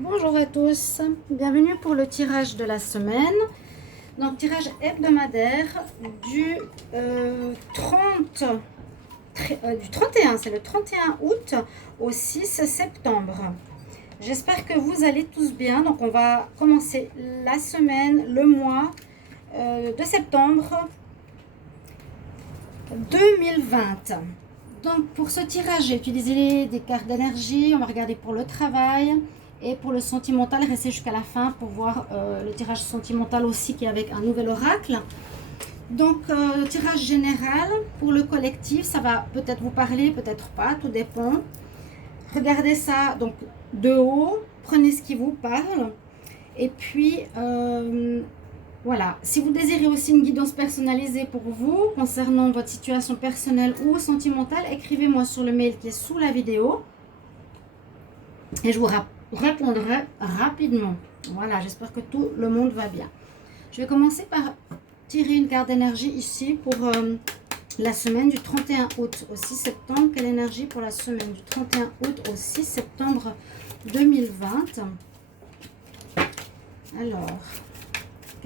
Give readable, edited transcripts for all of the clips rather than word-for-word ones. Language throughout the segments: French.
Bonjour à tous, bienvenue pour le tirage de la semaine. Donc tirage hebdomadaire du 31, c'est le 31 août au 6 septembre. J'espère que vous allez tous bien. Donc on va commencer la semaine, le mois de septembre 2020. Donc pour ce tirage, j'ai utilisé des cartes d'énergie. On va regarder pour le travail et pour le sentimental. Restez jusqu'à la fin pour voir le tirage sentimental aussi qui est avec un nouvel oracle. Donc le tirage général pour le collectif, ça va peut-être vous parler, peut-être pas, tout dépend. Regardez ça donc de haut, prenez ce qui vous parle. Et puis voilà, si vous désirez aussi une guidance personnalisée pour vous concernant votre situation personnelle ou sentimentale, écrivez-moi sur le mail qui est sous la vidéo et je vous répondrai rapidement. Voilà, j'espère que tout le monde va bien. Je vais commencer par tirer une carte d'énergie ici pour la semaine du 31 août au 6 septembre. Quelle énergie pour la semaine du 31 août au 6 septembre 2020? Alors,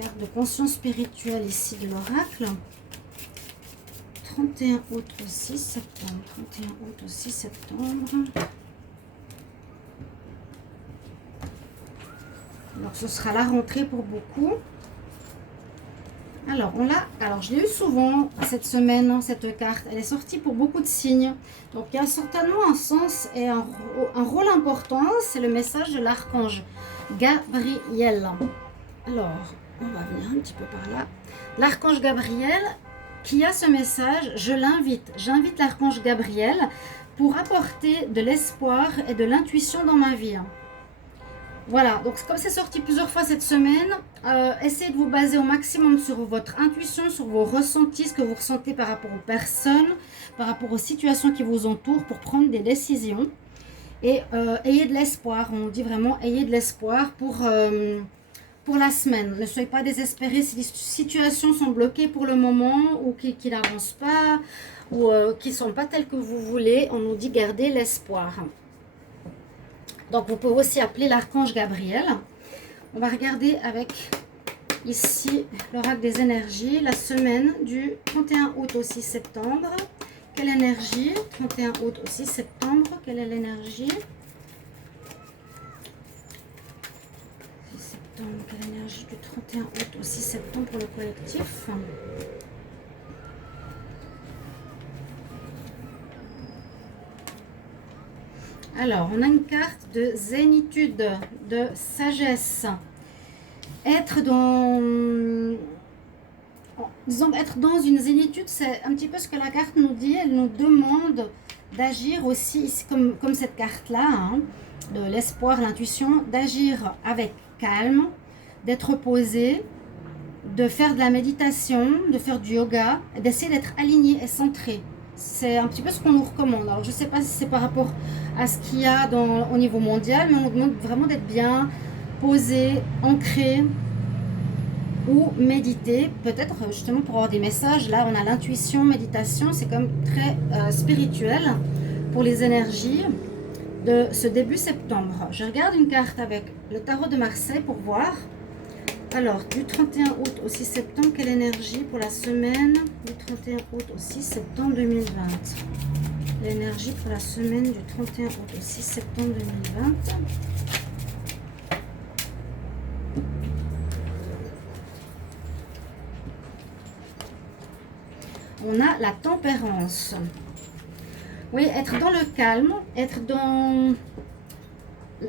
carte de conscience spirituelle ici de l'oracle. 31 août au 6 septembre. 31 août au 6 septembre. Donc ce sera la rentrée pour beaucoup. Alors je l'ai eu souvent cette semaine, cette carte. Elle est sortie pour beaucoup de signes. Donc il y a certainement un sens et un rôle important. C'est le message de l'archange Gabriel. Alors, on va venir un petit peu par là. L'archange Gabriel qui a ce message, j'invite l'archange Gabriel pour apporter de l'espoir et de l'intuition dans ma vie. Voilà, donc comme c'est sorti plusieurs fois cette semaine, essayez de vous baser au maximum sur votre intuition, sur vos ressentis, ce que vous ressentez par rapport aux personnes, par rapport aux situations qui vous entourent pour prendre des décisions. Et ayez de l'espoir, on dit vraiment ayez de l'espoir pour la semaine. Ne soyez pas désespérés si les situations sont bloquées pour le moment ou qui n'avancent pas ou qui ne sont pas telles que vous voulez. On nous dit gardez l'espoir. Donc, vous pouvez aussi appeler l'archange Gabriel. On va regarder avec ici l'oracle des énergies, la semaine du 31 août au 6 septembre. Quelle énergie? 31 août au 6 septembre, quelle est l'énergie? 6 septembre, quelle énergie du 31 août au 6 septembre pour le collectif? Alors, on a une carte de zénitude, de sagesse. Être dans... Disons, être dans une zénitude, c'est un petit peu ce que la carte nous dit. Elle nous demande d'agir aussi, comme cette carte-là, hein, de l'espoir, l'intuition, d'agir avec calme, d'être posé, de faire de la méditation, de faire du yoga, d'essayer d'être aligné et centré. C'est un petit peu ce qu'on nous recommande. Alors, je ne sais pas si c'est par rapport à ce qu'il y a au niveau mondial, mais on nous demande vraiment d'être bien posé, ancré ou méditer. Peut-être justement pour avoir des messages. Là, on a l'intuition, méditation. C'est comme très spirituel pour les énergies de ce début septembre. Je regarde une carte avec le tarot de Marseille pour voir. Alors, du 31 août au 6 septembre, quelle énergie pour la semaine du 31 août au 6 septembre 2020? L'énergie pour la semaine du 31 août au 6 septembre 2020. On a la tempérance. Oui, être dans le calme, être dans...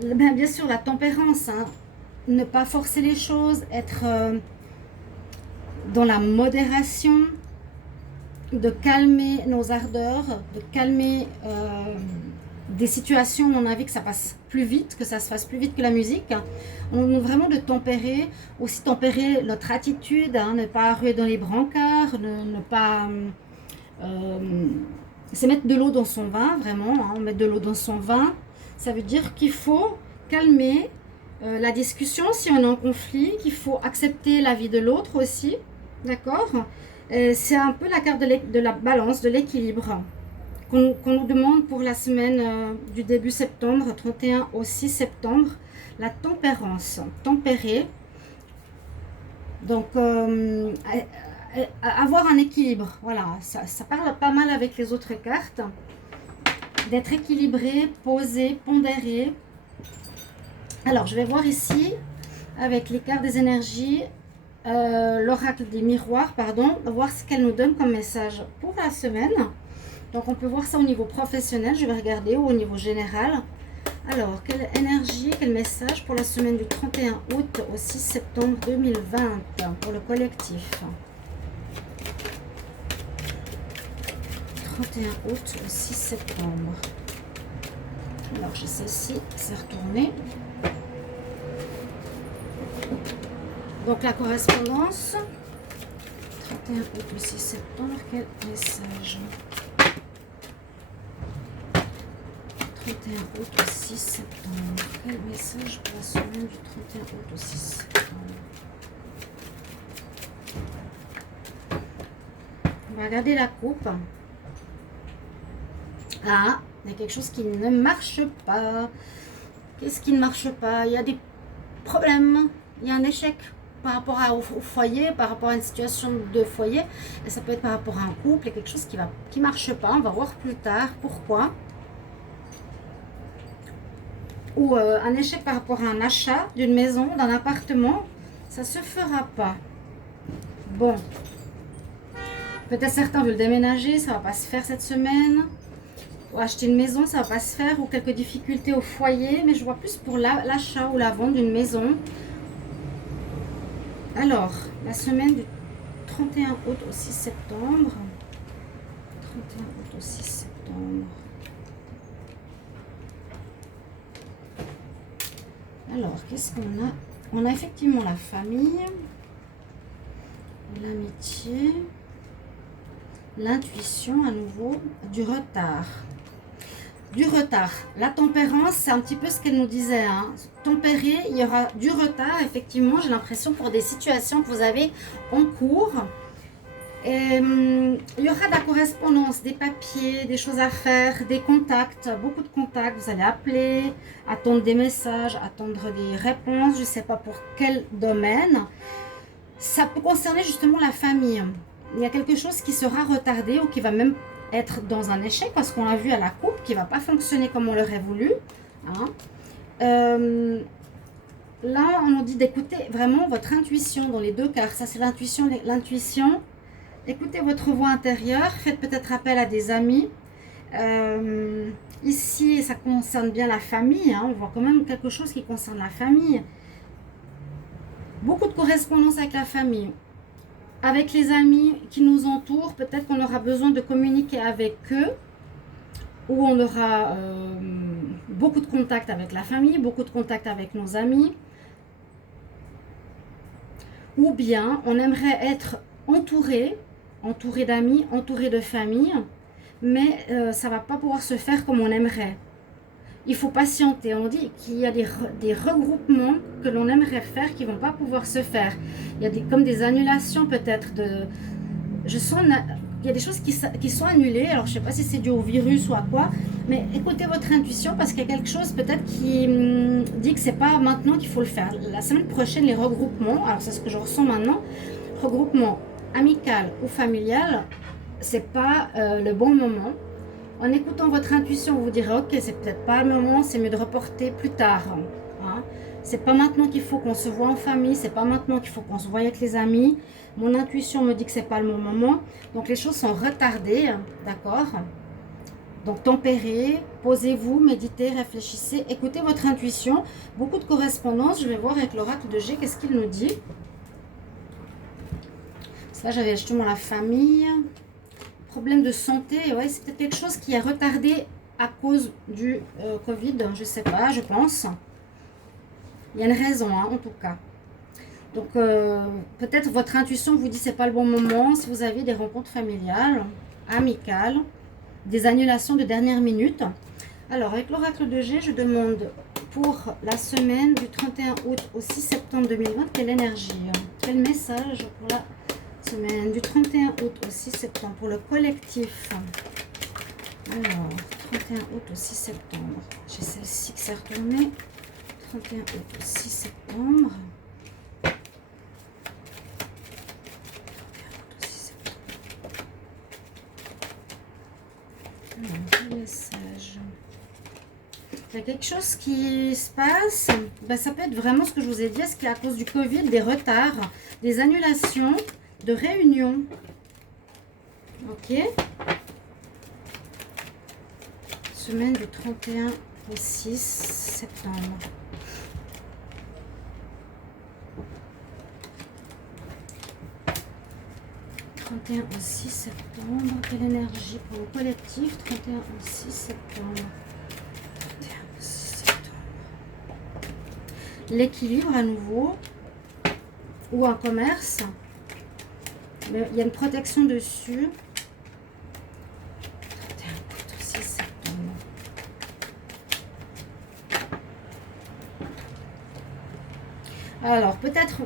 bien sûr, la tempérance, hein. Ne pas forcer les choses, être dans la modération, de calmer nos ardeurs, de calmer des situations où on a envie que ça passe plus vite, que ça se fasse plus vite que la musique. On a vraiment de tempérer, aussi tempérer notre attitude, hein, ne pas ruer dans les brancards, ne pas... c'est mettre de l'eau dans son vin, vraiment, hein, mettre de l'eau dans son vin. Ça veut dire qu'il faut calmer la discussion si on est en conflit, qu'il faut accepter l'avis de l'autre aussi, d'accord? C'est un peu la carte de la balance, de l'équilibre. qu'on nous demande pour la semaine du début septembre, 31 au 6 septembre, la tempérance, tempérer. Donc, avoir un équilibre, voilà, ça parle pas mal avec les autres cartes. D'être équilibré, posé, pondéré. Alors, je vais voir ici, avec les cartes des énergies, l'oracle des miroirs, pardon, voir ce qu'elle nous donne comme message pour la semaine. Donc, on peut voir ça au niveau professionnel, je vais regarder, ou au niveau général. Alors, quelle énergie, quel message pour la semaine du 31 août au 6 septembre 2020 pour le collectif. 31 août au 6 septembre. Alors, j'ai celle-ci, c'est retourné. Donc, la correspondance. 31 août au 6 septembre, quel message? 31 août au 6 septembre. Quel message pour la semaine du 31 août au 6 septembre? On va regarder la coupe. Ah, il y a quelque chose qui ne marche pas. Qu'est-ce qui ne marche pas? Il y a des problèmes. Il y a un échec par rapport au foyer, par rapport à une situation de foyer. Et ça peut être par rapport à un couple. Il y a quelque chose qui marche pas. On va voir plus tard pourquoi. Ou un échec par rapport à un achat d'une maison, d'un appartement. Ça se fera pas. Bon. Peut-être certains veulent déménager. Ça va pas se faire cette semaine. Ou acheter une maison, ça va pas se faire, ou quelques difficultés au foyer, mais je vois plus pour l'achat ou la vente d'une maison. Alors, la semaine du 31 août au 6 septembre. 31 août au 6 septembre. Alors, qu'est-ce qu'on a? On a effectivement la famille, l'amitié, l'intuition à nouveau, du retard. Du retard. La tempérance, c'est un petit peu ce qu'elle nous disait. Hein. Tempérer, il y aura du retard, effectivement, j'ai l'impression, pour des situations que vous avez en cours. Et, il y aura de la correspondance, des papiers, des choses à faire, des contacts, beaucoup de contacts. Vous allez appeler, attendre des messages, attendre des réponses, je ne sais pas pour quel domaine. Ça peut concerner justement la famille. Il y a quelque chose qui sera retardé ou qui va même être dans un échec parce qu'on l'a vu à la coupe qui ne va pas fonctionner comme on l'aurait voulu. Hein. Là, on nous dit d'écouter vraiment votre intuition dans les deux cartes. Ça, c'est l'intuition. L'intuition. Écoutez votre voix intérieure. Faites peut-être appel à des amis. Ici, ça concerne bien la famille. Hein. On voit quand même quelque chose qui concerne la famille. Beaucoup de correspondance avec la famille. Avec les amis qui nous entourent, peut-être qu'on aura besoin de communiquer avec eux, ou on aura beaucoup de contacts avec la famille, beaucoup de contacts avec nos amis, ou bien on aimerait être entouré d'amis, entouré de famille, mais ça ne va pas pouvoir se faire comme on aimerait. Il faut patienter. On dit qu'il y a des regroupements que l'on aimerait faire qui ne vont pas pouvoir se faire. Il y a comme des annulations peut-être. Je sens il y a des choses qui sont annulées. Alors je ne sais pas si c'est dû au virus ou à quoi. Mais écoutez votre intuition parce qu'il y a quelque chose peut-être qui dit que ce n'est pas maintenant qu'il faut le faire. La semaine prochaine, les regroupements, alors c'est ce que je ressens maintenant, regroupement amical ou familial, ce n'est pas le bon moment. En écoutant votre intuition, vous direz ok, c'est peut-être pas le moment, c'est mieux de reporter plus tard. Hein. C'est pas maintenant qu'il faut qu'on se voit en famille, c'est pas maintenant qu'il faut qu'on se voie avec les amis. Mon intuition me dit que c'est pas le bon moment. Donc les choses sont retardées, d'accord? Donc tempérez, posez-vous, méditez, réfléchissez, écoutez votre intuition. Beaucoup de correspondance, je vais voir avec l'oracle de G, qu'est-ce qu'il nous dit. Ça, j'avais justement la famille. Problème de santé, ouais, c'est peut-être quelque chose qui est retardé à cause du Covid, je ne sais pas, je pense. Il y a une raison, hein, en tout cas. Donc, peut-être votre intuition vous dit que ce n'est pas le bon moment. Si vous avez des rencontres familiales, amicales, des annulations de dernière minute. Alors, avec l'oracle de G, je demande pour la semaine du 31 août au 6 septembre 2020, quelle énergie, quel message pour la semaine du 31 août au 6 septembre pour le collectif. Alors, 31 août au 6 septembre. J'ai celle-ci qui s'est retournée. 31 août au 6 septembre. 31 août au 6 septembre. Alors, quel message? Il y a quelque chose qui se passe. Ben, ça peut être vraiment ce que je vous ai dit. Est-ce qu'il y a à cause du Covid, des retards, des annulations de réunions? Ok. Semaine du 31 au 6 septembre. Au 6 septembre. Quelle énergie pour le collectif? 31 au 6 septembre. L'équilibre à nouveau, ou un commerce, mais il y a une protection dessus. 31 août, 6 septembre. Alors peut-être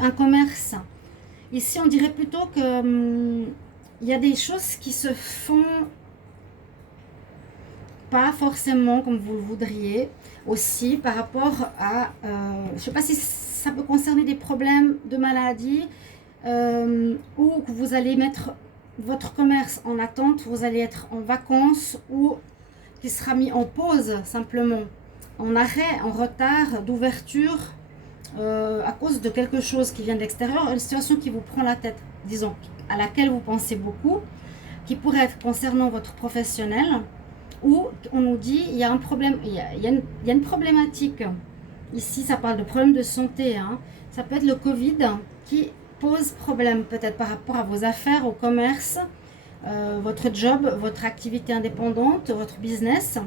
un commerce. Ici on dirait plutôt que il y a des choses qui se font pas forcément comme vous le voudriez. Aussi par rapport à, je ne sais pas si ça peut concerner des problèmes de maladie ou que vous allez mettre votre commerce en attente, vous allez être en vacances ou qui sera mis en pause simplement, en arrêt, en retard d'ouverture à cause de quelque chose qui vient de l'extérieur, une situation qui vous prend la tête, disons, à laquelle vous pensez beaucoup, qui pourrait être concernant votre professionnel. Où on nous dit il y a un problème, il y a une problématique. Ici, ça parle de problème de santé. Hein. Ça peut être le Covid qui pose problème, peut-être par rapport à vos affaires, au commerce, votre job, votre activité indépendante, votre business,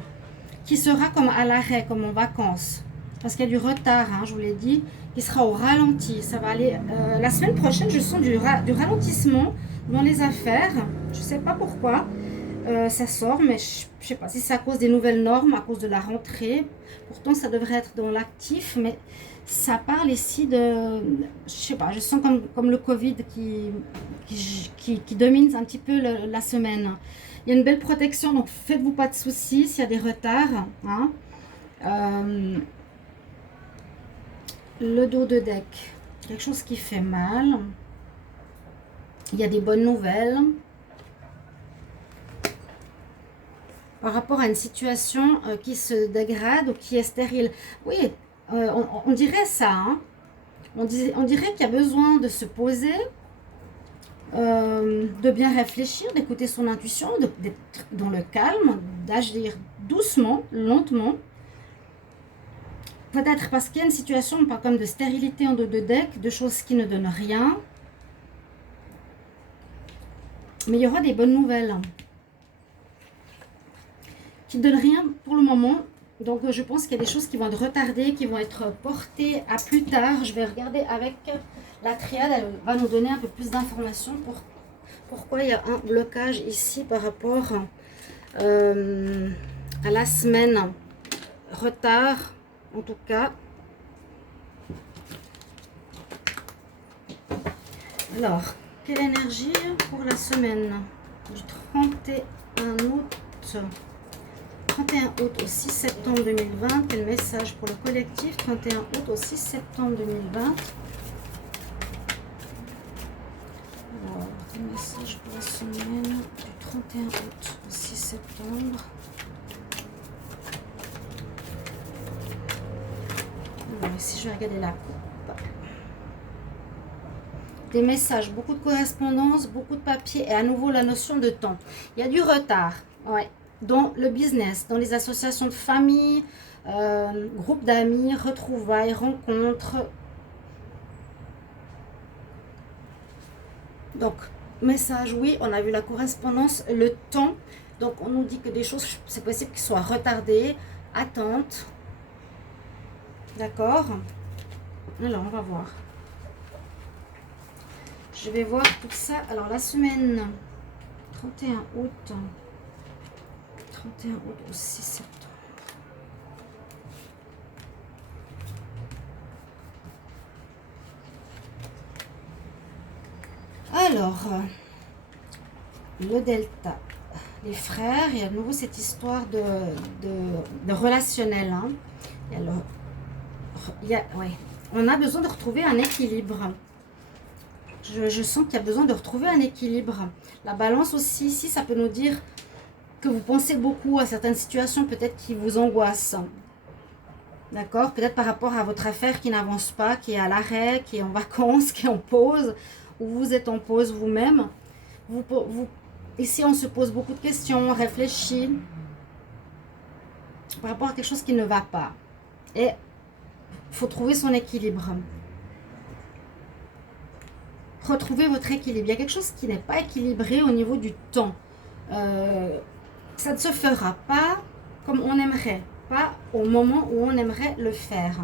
qui sera comme à l'arrêt, comme en vacances. Parce qu'il y a du retard, hein, je vous l'ai dit, qui sera au ralenti. Ça va aller. La semaine prochaine, je sens du ralentissement dans les affaires. Je ne sais pas pourquoi. Ça sort, mais je ne sais pas si c'est à cause des nouvelles normes, à cause de la rentrée. Pourtant, ça devrait être dans l'actif, mais ça parle ici de... Je sais pas, je sens comme le Covid qui domine un petit peu la semaine. Il y a une belle protection, donc faites-vous pas de soucis s'il y a des retards. Hein. Le dos de deck, quelque chose qui fait mal. Il y a des bonnes nouvelles. Par rapport à une situation qui se dégrade ou qui est stérile. Oui, on dirait ça. Hein. On dirait qu'il y a besoin de se poser, de bien réfléchir, d'écouter son intuition, d'être dans le calme, d'agir doucement, lentement. Peut-être parce qu'il y a une situation, pas comme de stérilité en dos de deck, de choses qui ne donnent rien. Mais il y aura des bonnes nouvelles. Qui ne donne rien pour le moment. Donc je pense qu'il y a des choses qui vont être retardées, qui vont être portées à plus tard. Je vais regarder avec la triade, elle va nous donner un peu plus d'informations pour pourquoi il y a un blocage ici par rapport à la semaine. Retard, en tout cas. Alors, quelle énergie pour la semaine du 31 août 31 août au 6 septembre 2020. Quel message pour le collectif? 31 août au 6 septembre 2020. Alors, quel message pour la semaine du 31 août au 6 septembre. Alors, ici, je vais regarder la coupe. Des messages, beaucoup de correspondances, beaucoup de papiers et à nouveau la notion de temps. Il y a du retard. Ouais. Dans le business, dans les associations de famille, groupes d'amis, retrouvailles, rencontres. Donc, message, oui, on a vu la correspondance, le temps. Donc, on nous dit que des choses, c'est possible qu'elles soient retardées, attente. D'accord? Alors, on va voir. Je vais voir tout ça. Alors, la semaine 31 août. 31 août au 6 septembre. Alors, le delta les frères, il y a de nouveau cette histoire de relationnel. Hein. Ouais. On a besoin de retrouver un équilibre. Je sens qu'il y a besoin de retrouver un équilibre. La balance aussi, ici, ça peut nous dire que vous pensez beaucoup à certaines situations peut-être qui vous angoissent. D'accord? Peut-être par rapport à votre affaire qui n'avance pas, qui est à l'arrêt, qui est en vacances, qui est en pause, ou vous êtes en pause vous-même. Ici, on se pose beaucoup de questions, on réfléchit par rapport à quelque chose qui ne va pas. Et il faut trouver son équilibre. Retrouvez votre équilibre. Il y a quelque chose qui n'est pas équilibré au niveau du temps. Ça ne se fera pas comme on aimerait, pas au moment où on aimerait le faire.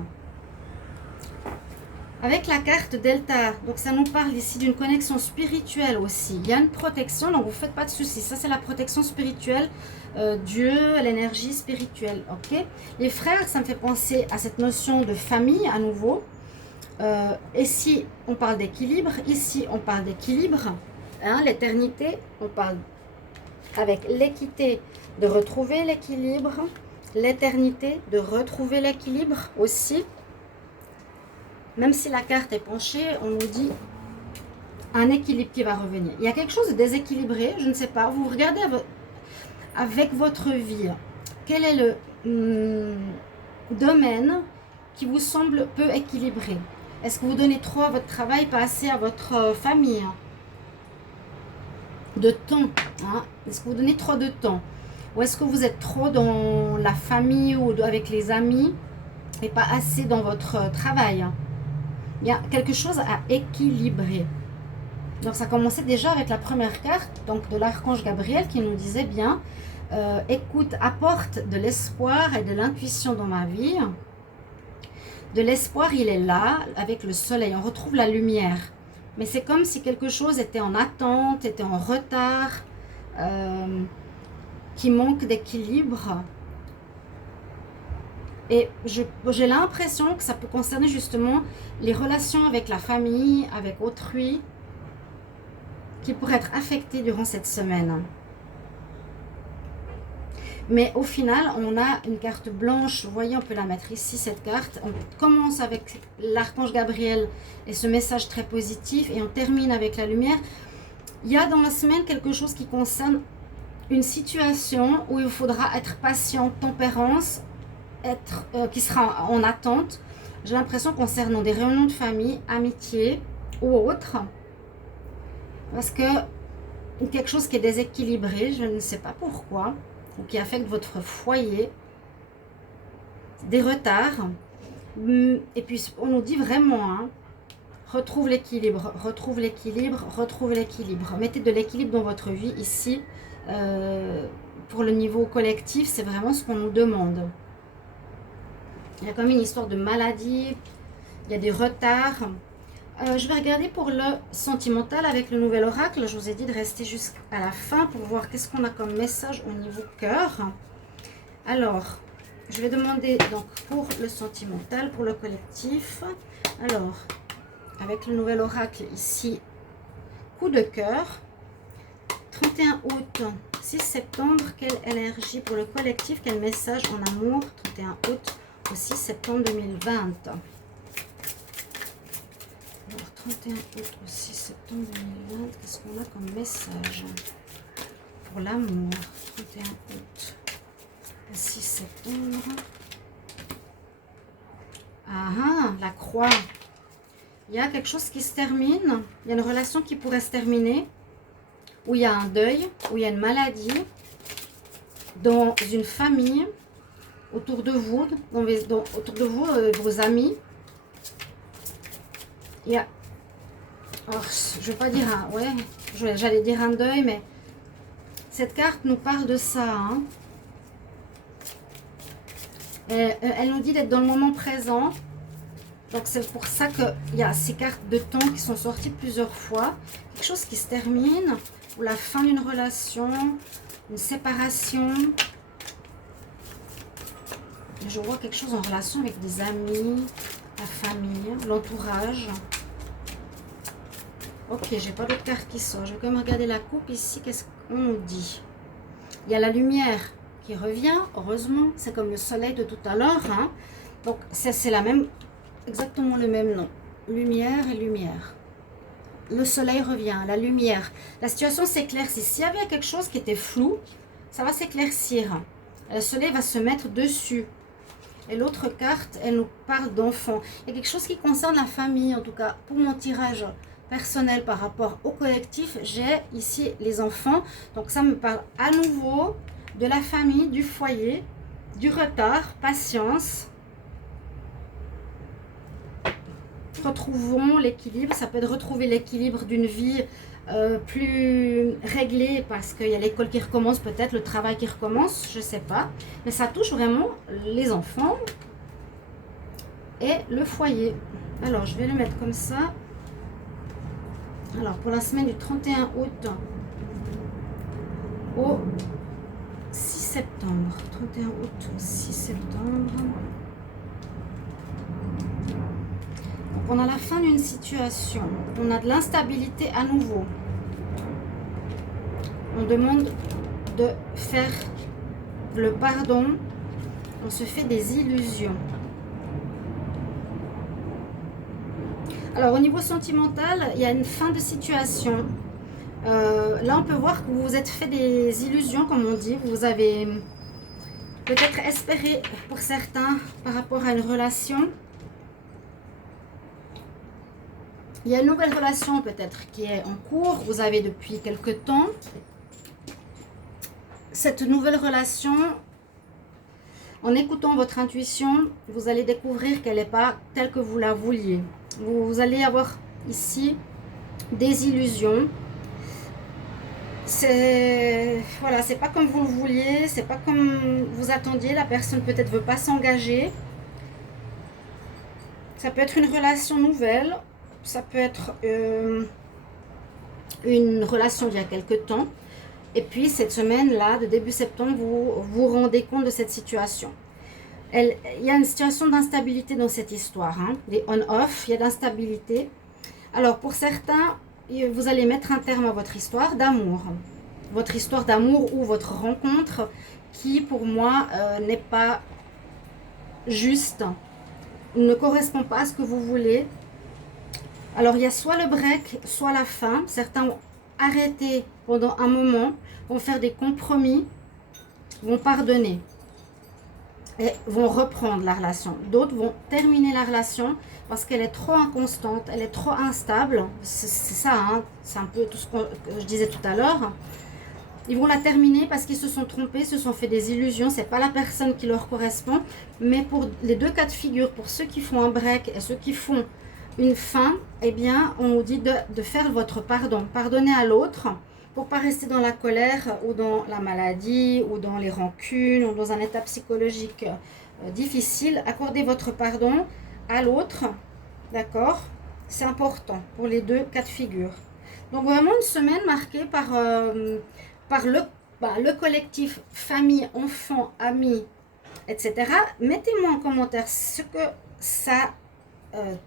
Avec la carte Delta, donc ça nous parle ici d'une connexion spirituelle aussi. Il y a une protection, donc vous ne faites pas de soucis. Ça, c'est la protection spirituelle, Dieu, l'énergie spirituelle. Ok. Les frères, ça me fait penser à cette notion de famille à nouveau. Ici, on parle d'équilibre. Ici, on parle d'équilibre. Hein, l'éternité, on parle avec l'équité de retrouver l'équilibre. L'éternité de retrouver l'équilibre aussi. Même si la carte est penchée, on nous dit un équilibre qui va revenir. Il y a quelque chose de déséquilibré, je ne sais pas. Vous regardez avec votre vie. Quel est le domaine qui vous semble peu équilibré? Est-ce que vous donnez trop à votre travail, pas assez à votre famille? De temps. Hein? Est-ce que vous donnez trop de temps? Ou est-ce que vous êtes trop dans la famille ou avec les amis et pas assez dans votre travail? Il y a quelque chose à équilibrer. Donc ça commençait déjà avec la première carte, donc de l'archange Gabriel, qui nous disait bien, écoute, apporte de l'espoir et de l'intuition dans ma vie. De l'espoir, il est là, avec le soleil, on retrouve la lumière. Mais c'est comme si quelque chose était en attente, était en retard, qui manque d'équilibre. Et j'ai l'impression que ça peut concerner justement les relations avec la famille, avec autrui, qui pourraient être affectées durant cette semaine. Mais au final, on a une carte blanche. Vous voyez, on peut la mettre ici, cette carte. On commence avec l'archange Gabriel et ce message très positif. Et on termine avec la lumière. Il y a dans la semaine quelque chose qui concerne une situation où il faudra être patient, tempérance, qui sera en attente. J'ai l'impression concernant des réunions de famille, amitié ou autres. Parce que quelque chose qui est déséquilibré, je ne sais pas pourquoi, ou qui affecte votre foyer, des retards. Et puis on nous dit vraiment, hein, retrouve l'équilibre, retrouve l'équilibre, retrouve l'équilibre. Mettez de l'équilibre dans votre vie ici. Pour le niveau collectif, c'est vraiment ce qu'on nous demande. Il y a comme une histoire de maladie, il y a des retards. Je vais regarder pour le sentimental avec le nouvel oracle. Je vous ai dit de rester jusqu'à la fin pour voir qu'est-ce qu'on a comme message au niveau cœur. Alors, je vais demander donc pour le sentimental, pour le collectif. Alors, avec le nouvel oracle ici, coup de cœur. 31 août, 6 septembre, quelle énergie pour le collectif, quel message en amour, 31 août au 6 septembre 2020. Alors, 31 août au 6 septembre 2020, qu'est-ce qu'on a comme message pour l'amour, 31 août au 6 septembre. Ah, la croix. Il y a quelque chose qui se termine, il y a une relation qui pourrait se terminer, où il y a un deuil, où il y a une maladie, dans une famille, autour de vous, autour de vous, vos amis. Il y a, alors, je ne vais pas dire un, ouais, j'allais dire un deuil, mais cette carte nous parle de ça. Hein. Elle nous dit d'être dans le moment présent. Donc c'est pour ça qu'il y a ces cartes de temps qui sont sorties plusieurs fois. Quelque chose qui se termine, ou la fin d'une relation, une séparation. Je vois quelque chose en relation avec des amis, la famille, l'entourage. Ok, j'ai pas d'autres cartes qui sortent. Je vais quand même regarder la coupe ici. Qu'est-ce qu'on nous dit? Il y a la lumière qui revient, heureusement, c'est comme le soleil de tout à l'heure. Hein. Donc, c'est la même, exactement le même nom. Lumière et lumière. Le soleil revient, la lumière. La situation s'éclaircit. S'il y avait quelque chose qui était flou, ça va s'éclaircir. Le soleil va se mettre dessus. Et l'autre carte, elle nous parle d'enfants. Il y a quelque chose qui concerne la famille, en tout cas, pour mon tirage personnel par rapport au collectif, j'ai ici les enfants. Donc ça me parle à nouveau de la famille, du foyer, du retard, patience. Retrouvons l'équilibre. Ça peut être retrouver l'équilibre d'une vie plus réglée parce qu'il y a l'école qui recommence, peut-être le travail qui recommence, je ne sais pas. Mais ça touche vraiment les enfants et le foyer. Alors, je vais le mettre comme ça. Alors, pour la semaine du 31 août au 6 septembre. 31 août au 6 septembre. Donc, on a la fin d'une situation. On a de l'instabilité à nouveau. On demande de faire le pardon. On se fait des illusions. Alors, au niveau sentimental, il y a une fin de situation. Là, on peut voir que vous vous êtes fait des illusions, comme on dit. Vous avez peut-être espéré, pour certains, par rapport à une relation. Il y a une nouvelle relation, peut-être, qui est en cours. Vous avez depuis quelque temps. Cette nouvelle relation, en écoutant votre intuition, vous allez découvrir qu'elle n'est pas telle que vous la vouliez. Vous allez avoir ici des illusions. Voilà, c'est pas comme vous le vouliez, c'est pas comme vous attendiez. La personne peut-être veut pas s'engager. Ça peut être une relation nouvelle, ça peut être une relation d'il y a quelque temps. Et puis cette semaine-là, de début septembre, vous vous rendez compte de cette situation. Il y a une situation d'instabilité dans cette histoire, hein. Les on-off, il y a d'instabilité. Alors pour certains, vous allez mettre un terme à votre histoire d'amour. Votre histoire d'amour ou votre rencontre qui pour moi n'est pas juste, ne correspond pas à ce que vous voulez. Alors il y a soit le break, soit la fin. Certains vont arrêter pendant un moment, vont faire des compromis, vont pardonner. Et vont reprendre la relation. D'autres vont terminer la relation parce qu'elle est trop inconstante, elle est trop instable. C'est ça, hein, c'est un peu tout ce que je disais tout à l'heure. Ils vont la terminer parce qu'ils se sont trompés, se sont fait des illusions. C'est pas la personne qui leur correspond. Mais pour les deux cas de figure, pour ceux qui font un break et ceux qui font une fin, eh bien, on vous dit de faire votre pardon. Pardonner à l'autre. Pour ne pas rester dans la colère ou dans la maladie ou dans les rancunes ou dans un état psychologique difficile, accordez votre pardon à l'autre, d'accord? C'est important pour les deux cas de figure. Donc vraiment une semaine marquée par le collectif, famille, enfants, amis, etc. Mettez-moi en commentaire ce que ça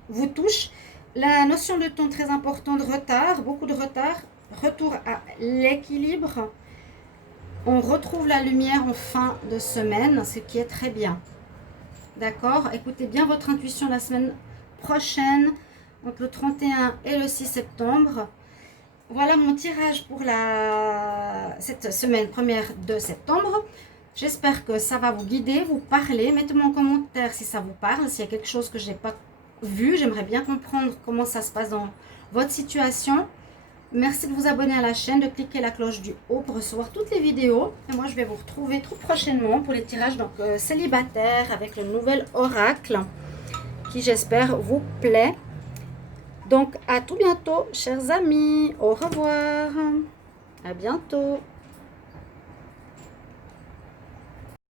vous touche. La notion de temps très important, de retard, beaucoup de retard. Retour à l'équilibre. On retrouve la lumière en fin de semaine, ce qui est très bien. D'accord? Écoutez bien votre intuition la semaine prochaine, entre le 31 et le 6 septembre. Voilà mon tirage pour cette semaine première de septembre. J'espère que ça va vous guider, vous parler. Mettez-moi en commentaire si ça vous parle, s'il y a quelque chose que je n'ai pas vu. J'aimerais bien comprendre comment ça se passe dans votre situation. Merci de vous abonner à la chaîne, de cliquer la cloche du haut pour recevoir toutes les vidéos. Et moi, je vais vous retrouver tout prochainement pour les tirages célibataires avec le nouvel oracle qui, j'espère, vous plaît. Donc, à tout bientôt, chers amis. Au revoir. À bientôt.